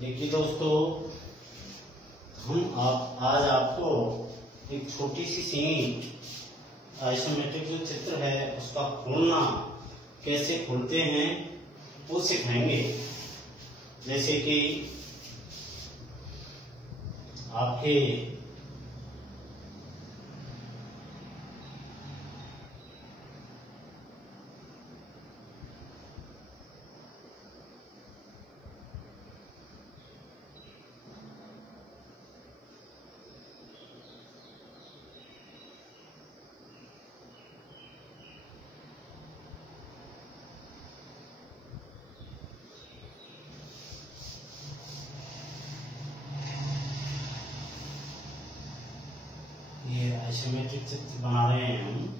देखिए दोस्तों, आज आपको एक छोटी सी सीमित आइसोमेट्रिक जो चित्र है उसका खोलना कैसे खोलते हैं वो सिखाएंगे। जैसे कि आपके ये आइसोमेट्रिक चित्र बना रहे हैं हम।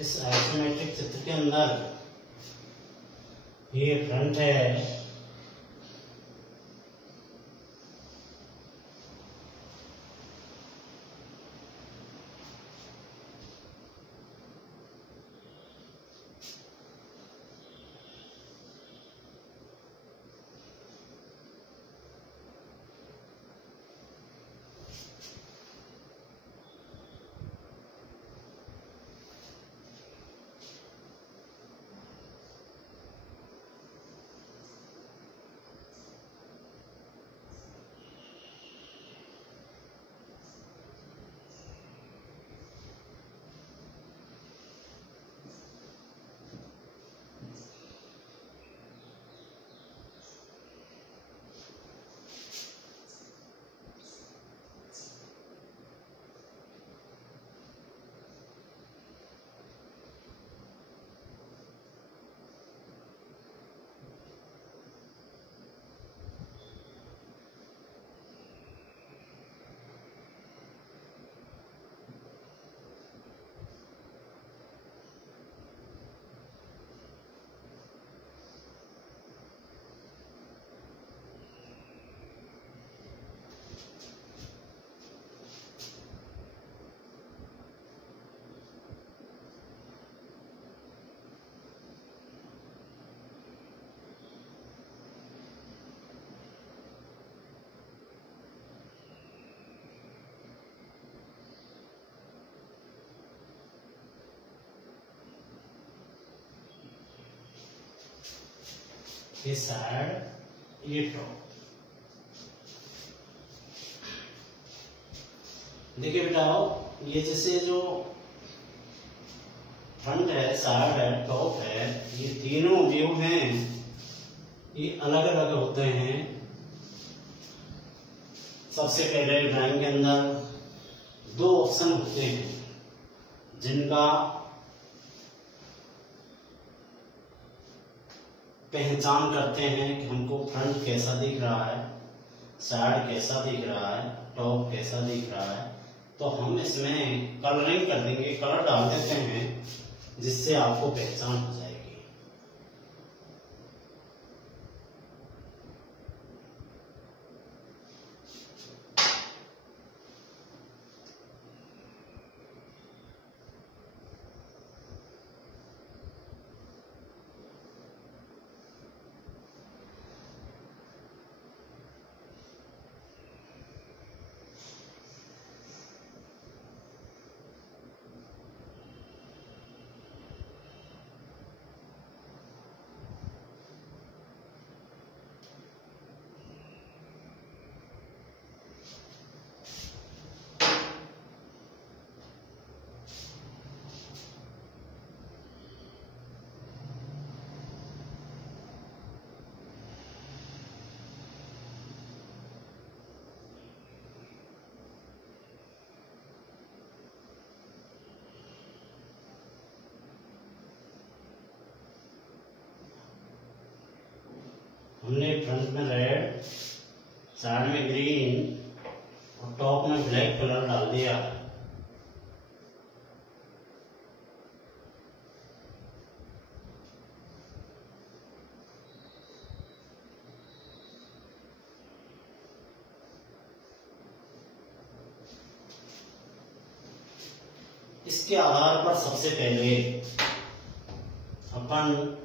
इस आइसोमेट्रिक चित्र के अंदर ये फ्रंट है, ये साइड, ये टॉप। देखिए बेटा, ये जैसे जो फ्रंट है, साइड है, टॉप है, ये तीनों व्यू हैं, ये अलग अलग होते हैं। सबसे पहले ड्राइंग के अंदर दो ऑप्शन होते हैं जिनका पहचान करते हैं कि हमको फ्रंट कैसा दिख रहा है, साइड कैसा दिख रहा है, टॉप कैसा दिख रहा है। तो हम इसमें कलरिंग कर देंगे, कलर डाल देते हैं, जिससे आपको पहचान हो जाएगी। हमने फ्रंट में रेड, साइड में ग्रीन और टॉप में ब्लैक कलर डाल दिया। इसके आधार पर सबसे पहले अपन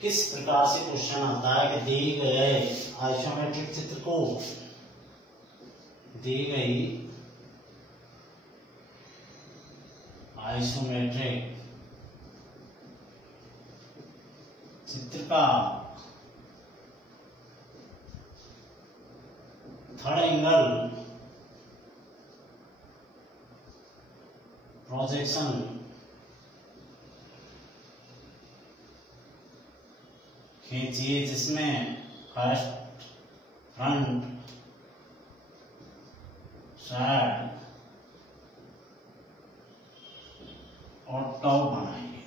किस प्रकार से क्वेश्चन आता है कि दी गए आइसोमेट्रिक चित्र को, दी गई आइसोमेट्रिक चित्र का थर्ड एंगल प्रोजेक्शन खींचिए, जिसमें फर्स्ट, फ्रंट, साइड और टॉप बनाएंगे।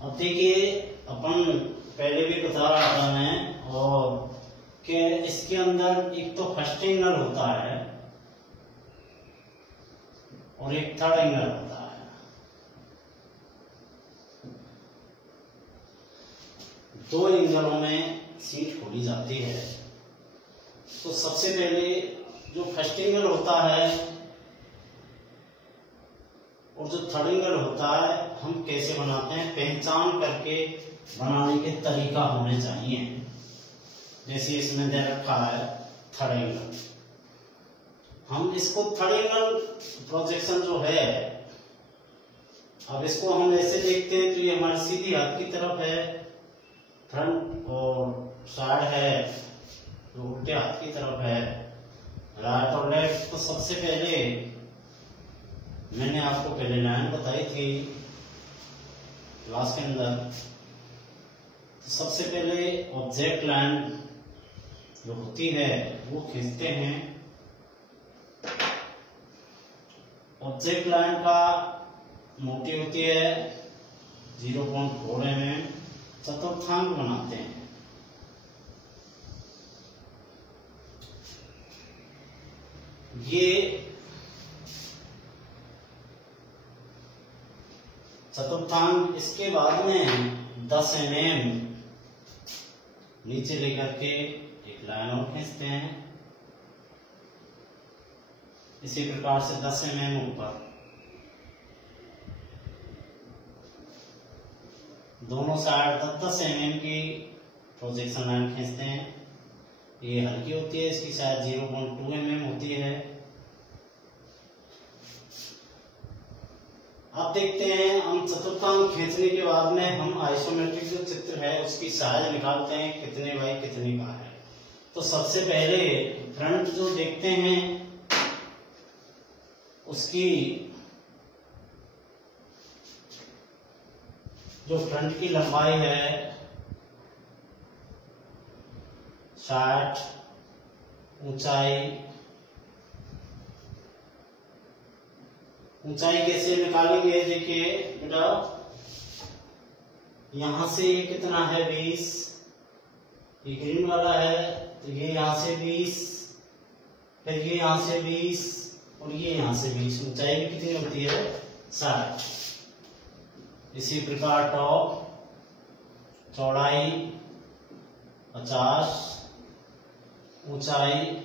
अब देखिए, अपन पहले भी बता रहा था मैं, और कि इसके अंदर एक तो फर्स्ट एंगल होता है और एक थर्ड एंगल होता है। दो एंगलों में सीट खोली जाती है। तो सबसे पहले जो फर्स्ट एंगल होता है और जो थर्ड एंगल होता है, हम कैसे बनाते हैं, पहचान करके बनाने के तरीका होने चाहिए। जैसे इसमें दे रखा है थर्ड एंगल, हम इसको थर्ड एंगल प्रोजेक्शन जो है, अब इसको हम ऐसे देखते हैं तो ये हमारी सीधी हाथ की तरफ है, फ्रंट और साइड है तो उल्टे हाथ की तरफ है, राइट और लेफ्ट। तो सबसे पहले मैंने आपको पहले लाइन बताई थी क्लास के अंदर। तो सबसे पहले ऑब्जेक्ट लाइन जो होती है वो खींचते हैं। ऑब्जेक्ट लाइन का मोटी होती है 0.4 mm, चतुर्थांश बनाते हैं। ये चतुर्थांश, इसके बाद में 10 mm नीचे लेकर के एक लाइन और खींचते हैं। इसी प्रकार से 10 mm ऊपर, दोनों साइड 10 mm की प्रोजेक्शन लाइन खींचते हैं। ये हल्की होती है, इसकी साइज 0.2 mm होती है। अब देखते हैं, हम चतुर्थांश खींचने के बाद में हम आइसोमेट्रिक जो चित्र है उसकी साइज निकालते हैं कितने बाई कितने का है। तो सबसे पहले फ्रंट जो देखते हैं उसकी जो फ्रंट की लंबाई है 60, ऊंचाई कैसे निकालेंगे? देखिए बेटा, यहां से ये कितना है 20, ये ग्रीन वाला है, तो ये यहां से 20, फिर ये यहां से 20 और ये यहां से 20। ऊंचाई भी कितनी होती है 60। इसी प्रकार टॉप चौड़ाई 50, ऊंचाई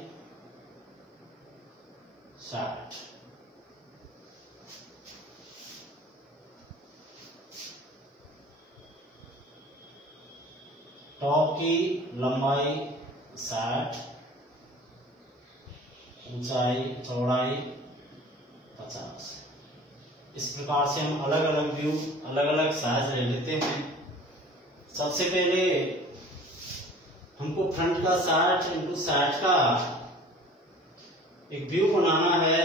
60। टॉप की लंबाई 60, ऊंचाई चौड़ाई 50। इस प्रकार से हम अलग अलग व्यू अलग अलग साइज ले लेते हैं। सबसे पहले हमको फ्रंट का 60 × 60 का एक व्यू बनाना है।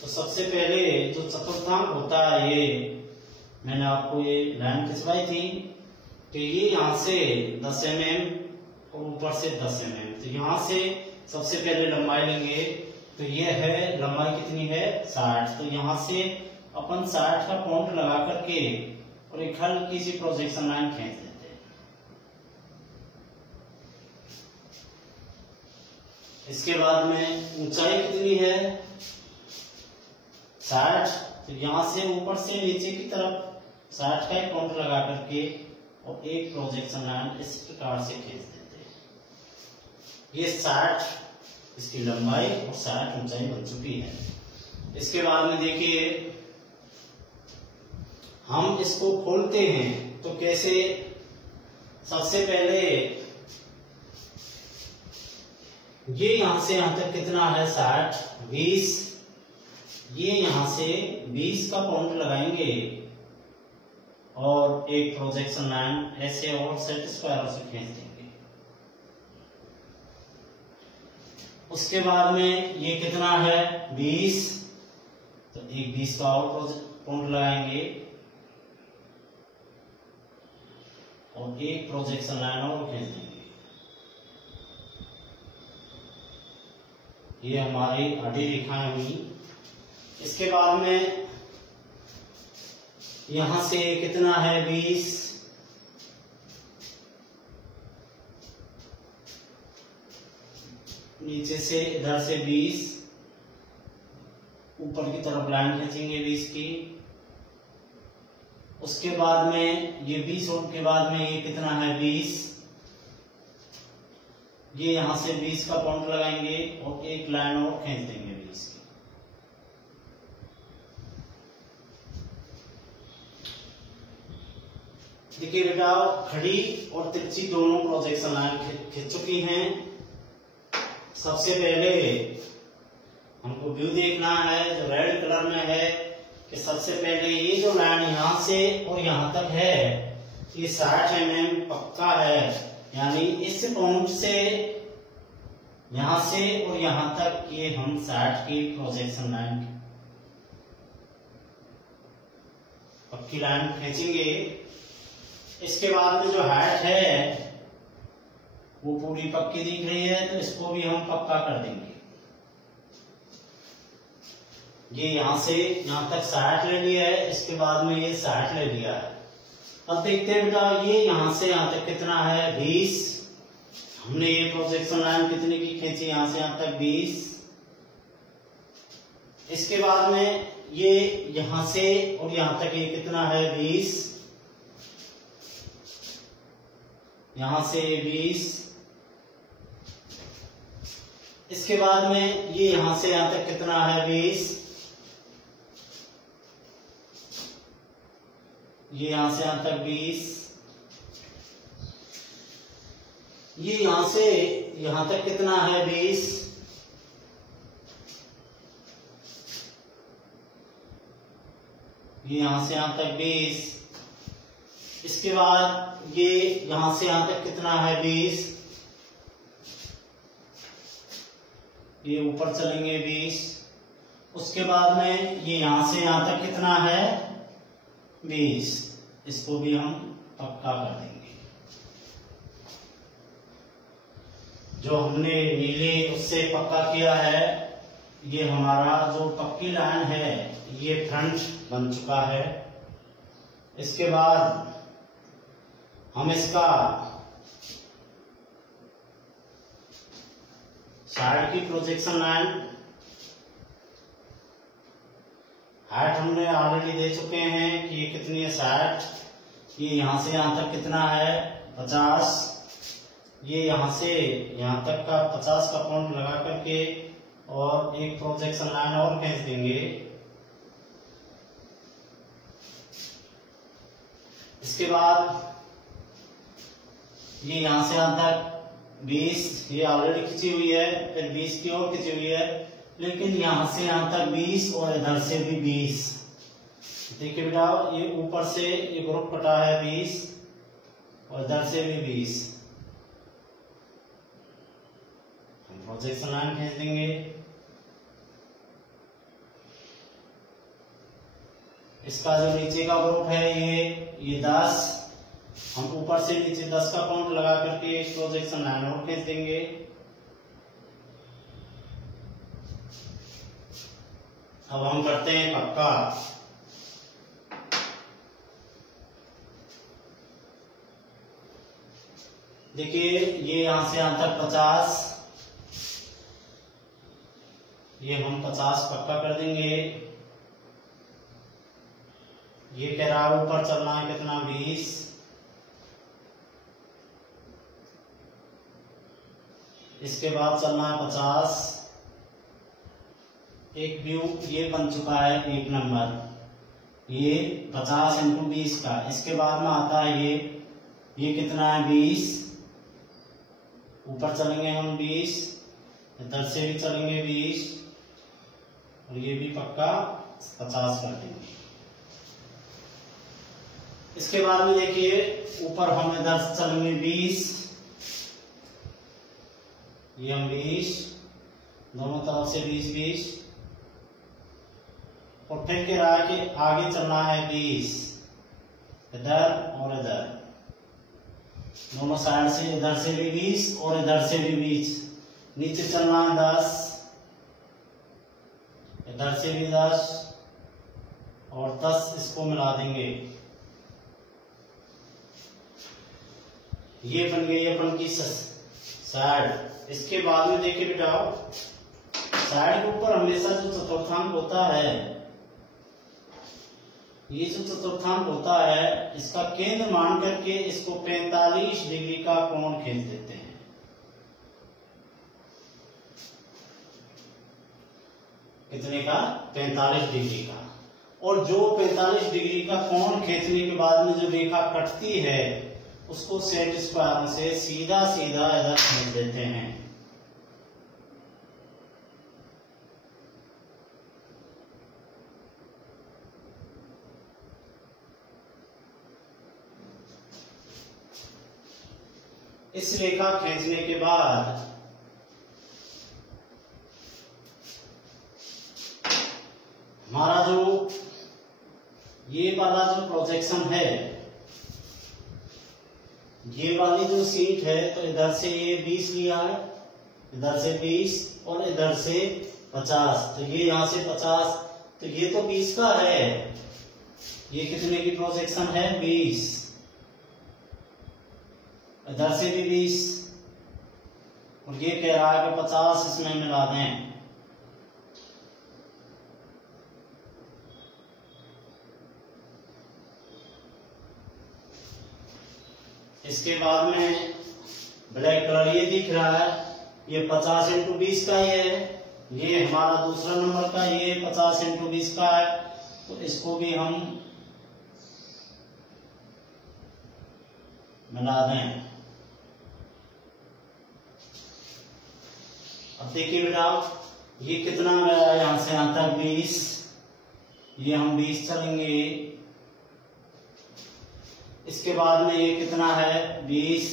तो सबसे पहले जो चतुर्थांश होता है, ये मैंने आपको ये लाइन खिंचवाई थी कि ये यहां से 10 mm और ऊपर से 10 mm। तो यहां से सबसे पहले लंबाई लेंगे, तो ये है लंबाई कितनी है 60। तो यहां से अपन 60 का पॉइंट लगा करके और एक हल्की सी प्रोजेक्शन लाइन खींच देते हैं। इसके बाद में ऊंचाई कितनी है 60, तो यहां से ऊपर से नीचे की तरफ 60 का एक पॉइंट लगा करके और एक प्रोजेक्शन लाइन इस प्रकार से खींच देते हैं। ये 60 इसकी लंबाई और 60 ऊंचाई बन चुकी है। इसके बाद में देखिए, हम इसको खोलते हैं तो कैसे? सबसे पहले ये यहां से यहां तक कितना है 60, 20, ये यहां से 20 का पॉइंट लगाएंगे और एक प्रोजेक्शन लाइन ऐसे और सेट स्क्वायर से खींच देंगे। उसके बाद में ये कितना है 20, तो एक 20 का और पॉइंट लगाएंगे और एक प्रोजेक्शन लाइन और खींच देंगे। ये हमारी आधी रेखाएं हुई। इसके बाद में यहां से कितना है 20, नीचे से इधर से 20, ऊपर की तरफ लाइन खींचेंगे 20 की। उसके बाद में ये 20 और के बाद में ये कितना है 20, ये यहां से 20 का पॉइंट लगाएंगे और एक लाइन और खींच देंगे 20 की। देखिए बेटा, खड़ी और तिरछी दोनों प्रोजेक्शन लाइन खींच चुकी हैं। सबसे पहले हमको व्यू देखना है जो रेड कलर में है कि सबसे पहले ये जो लाइन यहां से और यहां तक है ये 60 mm पक्का है, यानी इस पॉइंट से यहां से और यहां तक ये हम 60 की प्रोजेक्शन लाइन पक्की लाइन खींचेंगे। इसके बाद में जो हाइट है वो पूरी पक्की दिख रही है, तो इसको भी हम पक्का कर देंगे। ये यहां से यहां तक 60 ले लिया है, इसके बाद में ये 60 ले लिया है। अब देखते हैं बेटा, ये यहां से यहां तक कितना है 20। हमने ये प्रोजेक्शन लाइन कितने की खींची, यहां से यहां तक 20। इसके बाद में ये यहां से और यहां तक ये कितना है 20, यहां से 20। इसके बाद में ये यहां से यहां तक कितना है 20, ये यहां से यहां तक 20, ये यहां से यहां तक कितना है 20, ये यहाँ से यहाँ तक 20। इसके बाद ये यहाँ से यहाँ तक कितना है 20, ये ऊपर चलेंगे 20। उसके बाद में ये यहाँ से यहाँ तक कितना है 20, इसको भी हम पक्का कर देंगे। जो हमने नीले उससे पक्का किया है, ये हमारा जो पक्की लाइन है ये फ्रंट बन चुका है। इसके बाद हम इसका साइड की प्रोजेक्शन लाइन हाइट हमने ऑलरेडी दे चुके हैं कि ये कितनी है 60। ये यहाँ से यहाँ तक कितना है 50। ये यहाँ से यहाँ तक का 50 का पॉइंट लगा करके और एक प्रोजेक्शन लाइन और खींच देंगे। इसके बाद ये यहाँ से यहाँ तक 20, ये ऑलरेडी खींची हुई है, फिर 20 की और खींची हुई है, लेकिन यहाँ से यहाँ तक 20 और इधर से भी 20। देखिए बेटा, ये ऊपर से ये ग्रुप कटा है 20 और इधर से भी 20। हम प्रोजेक्शन लाइन खींच देंगे। इसका जो नीचे का ग्रुप है ये 10, हम ऊपर से नीचे 10 का पॉइंट लगा करके एक प्रोजेक्शन लाइन और खींच देंगे। अब हम करते हैं पक्का। देखिए, ये यहां से यहां तक 50, ये हम 50 पक्का कर देंगे। ये कह रहा है ऊपर चलना है कितना 20। इसके बाद चलना है 50। एक व्यू ये बन चुका है 1 नंबर, ये 50 × 20 का। इसके बाद में आता है ये कितना है 20। ऊपर चलेंगे हम 20, इधर से भी चलेंगे 20 और ये भी पक्का 50 कर देंगे। इसके बाद में देखिए, ऊपर हम इधर से चलेंगे 20, ये हम 20, दोनों तरफ से 20 और फिर कह रहा है कि आगे चलना है 20, इधर और इधर, दोनों साइड से, इधर से भी 20 और इधर से भी 20। नीचे चलना है 10, इधर से भी 10 और 10 इसको मिला देंगे। ये बन गई अपन की साइड। इसके बाद में देखिए बेटा, साइड के ऊपर हमेशा जो चतुर्थांक होता है, ये जो चतुर्थांक होता है, इसका केंद्र मान करके इसको 45 डिग्री का कोण खींच देते हैं। कितने का 45 डिग्री का। और जो 45 डिग्री का कोण खींचने के बाद में जो रेखा कटती है उसको सेट स्क्वायर से सीधा सीधा इधर खींच देते हैं। इस रेखा खींचने के बाद हमारा जो ये वाला जो प्रोजेक्शन है, ये वाली जो सीट है, तो इधर से ये 20 लिया है, इधर से 20 और इधर से 50, तो ये यहां से 50, तो ये तो 20 का है। ये कितने की प्रोजेक्शन है 20, इधर से भी 20 और ये कह रहा है कि 50 इसमें मिला दें। इसके बाद में ब्लैक कलर ये दिख रहा है, ये 50 × 20 का ही है, ये हमारा दूसरा नंबर का, ये 50 × 20 का है, तो इसको भी हम मिला दें। अब देखिए बेटा, ये कितना गया, यहां से यहां तक 20, ये हम 20 चलेंगे। इसके बाद में ये कितना है 20,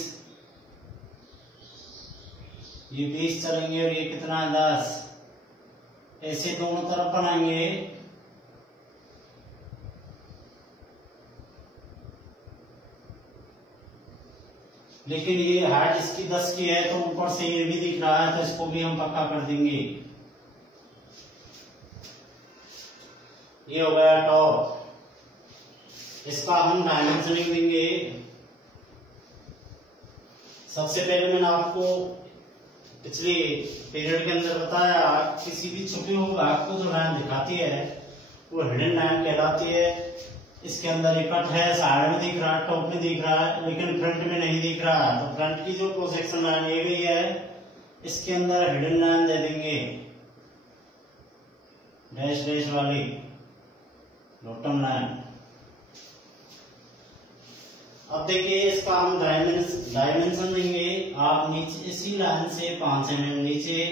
ये 20 चलेंगे और ये कितना है 10। ऐसे दोनों तरफ बनाएंगे। लेकिन ये हाइट इसकी 10 की है तो ऊपर से ये भी दिख रहा है तो इसको भी हम पक्का कर देंगे। ये हो गया टॉप। इसका हम डायमेंशनिंग देंगे। सबसे पहले मैंने आपको पिछले पीरियड के अंदर बताया, किसी भी छुपे हुए भाग को जो लाइन दिखाती है वो हिडन लाइन कहलाती है। इसके अंदर एक कट है, साइड में दिख रहा है, टॉप में दिख रहा है, लेकिन फ्रंट में नहीं दिख रहा है। तो फ्रंट की जो क्रॉस सेक्शन लाइन ये गई है, इसके अंदर हिडन लाइन दे देंगे, डैश डैश वाली बॉटम लाइन। अब देखिए इसका हम डायमेंशन देंगे। आप नीचे इसी लाइन से 5 mm नीचे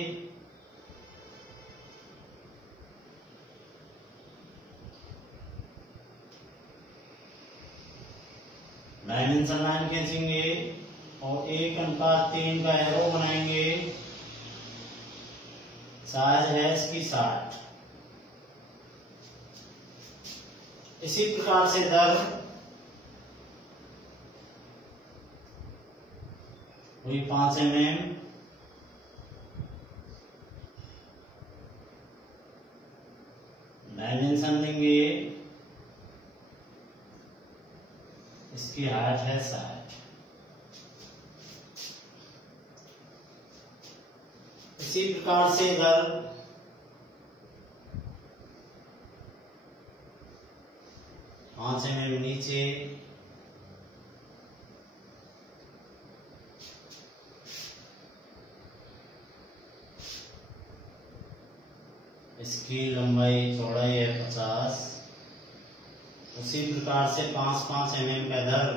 डायमेंशन लाइन खींचेंगे और 1:3 का एरो बनाएंगे। साइज है इसकी 60। इसी प्रकार से इधर वही 5 mm डायमेंशन देंगे। इसकी हाइट है 60। इसी प्रकार से इधर 5 mm नीचे इसकी लंबाई चौड़ाई है 50। उसी प्रकार से 5-5 mm का इधर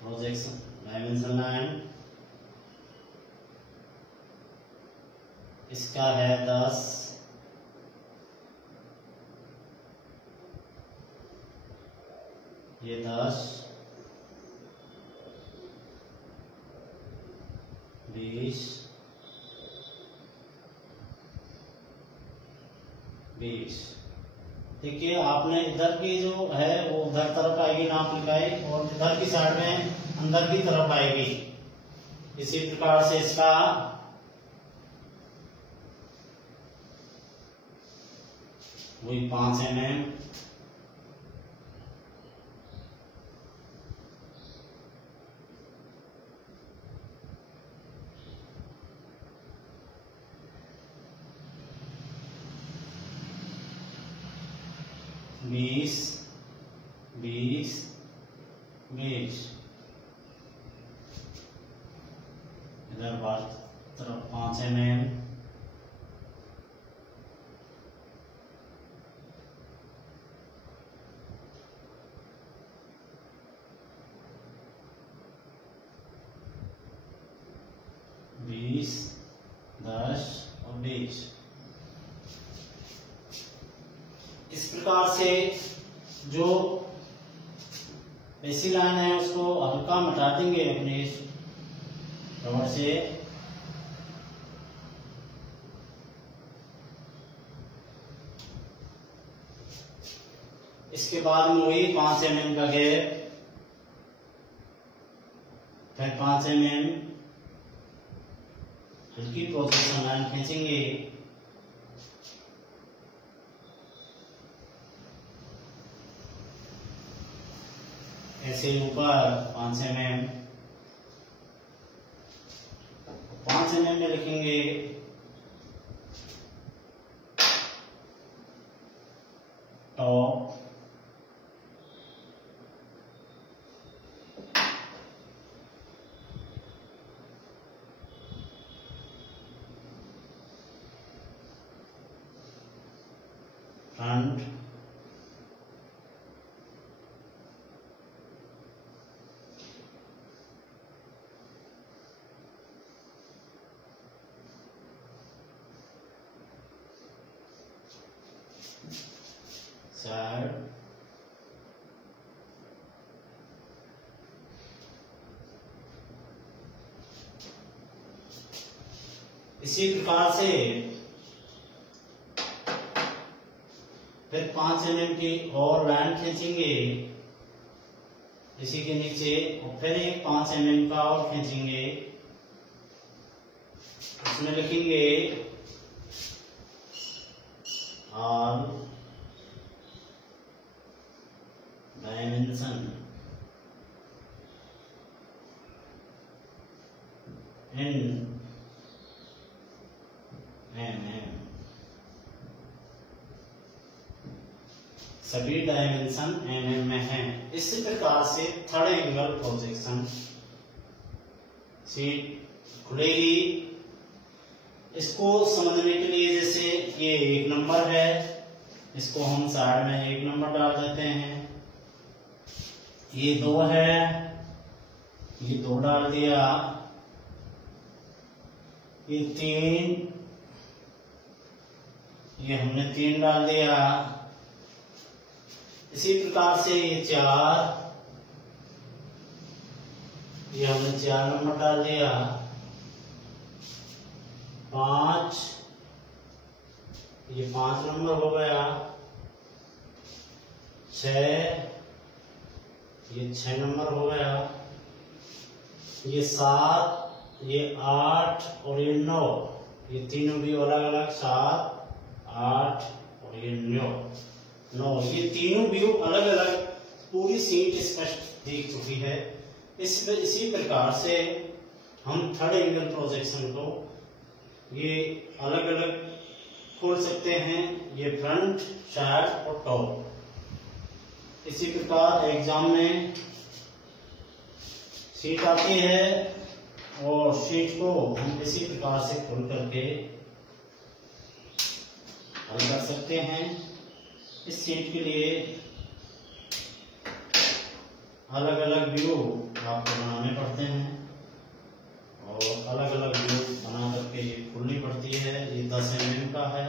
प्रोजेक्शन डायमेंशन लाइन, इसका है 10। ये 10, 20, 20। देखिए आपने इधर की जो है वो उधर तरफ आएगी नाप लिखाई, और इधर की साइड में अंदर की तरफ आएगी। इसी प्रकार से इसका वही 5 mm बीस 20 20। इधर बाहर तरफ 5 mm, बीस 10 और 20। इस प्रकार से जो ऐसी लाइन है उसको हल्का मिटा देंगे अपने रबड़ से। इसके बाद में वही 5 mm का गैप, फिर 5 mm हल्की प्रोजेक्शन लाइन खींचेंगे। ऐसे ऊपर 5 mm, 5 mm में लिखेंगे टॉप, फ्रंट, साइड इसी प्रकार से फिर 5 mm की और लाइन खींचेंगे इसी के नीचे, और फिर एक 5 mm का और खींचेंगे, उसमें लिखेंगे ऑल डायमेंशन इन mm, सभी डायमेंशन mm में हैं। इसी प्रकार से थर्ड एंगल प्रोजेक्शन शीट खुलेगी। इसको समझने के लिए जैसे ये 1 नंबर है, इसको हम साइड में 1 नंबर डाल देते हैं। ये 2 है, ये 2 डाल दिया। ये 3, ये हमने 3 डाल दिया। इसी प्रकार से ये 4, ये हमने 4 नंबर डाल दिया। 5, ये 5 नंबर हो गया। 6, ये 6 नंबर हो गया। ये 7, ये 8 और ये 9, ये तीनों भी अलग अलग, 7, 8 और ये 9, ये तीनों व्यू अलग अलग पूरी सीट स्पष्ट दिख चुकी है। इसी प्रकार से हम थर्ड एंगल प्रोजेक्शन को ये अलग अलग खोल सकते हैं, ये फ्रंट, साइड और टॉप। इसी प्रकार एग्जाम में सीट आती है और सीट को हम इसी प्रकार से खोल करके हल कर सकते हैं। इस सीट के लिए अलग अलग व्यू आपको बनाने पड़ते हैं और अलग अलग व्यू बना करके ये खोलनी पड़ती है। ये 10 mm का है,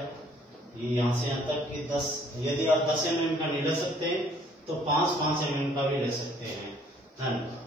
ये यहाँ से यहाँ तक कि 10, यदि आप 10 mm का नहीं ले सकते तो 5-5 mm का भी ले सकते हैं। धन्यवाद।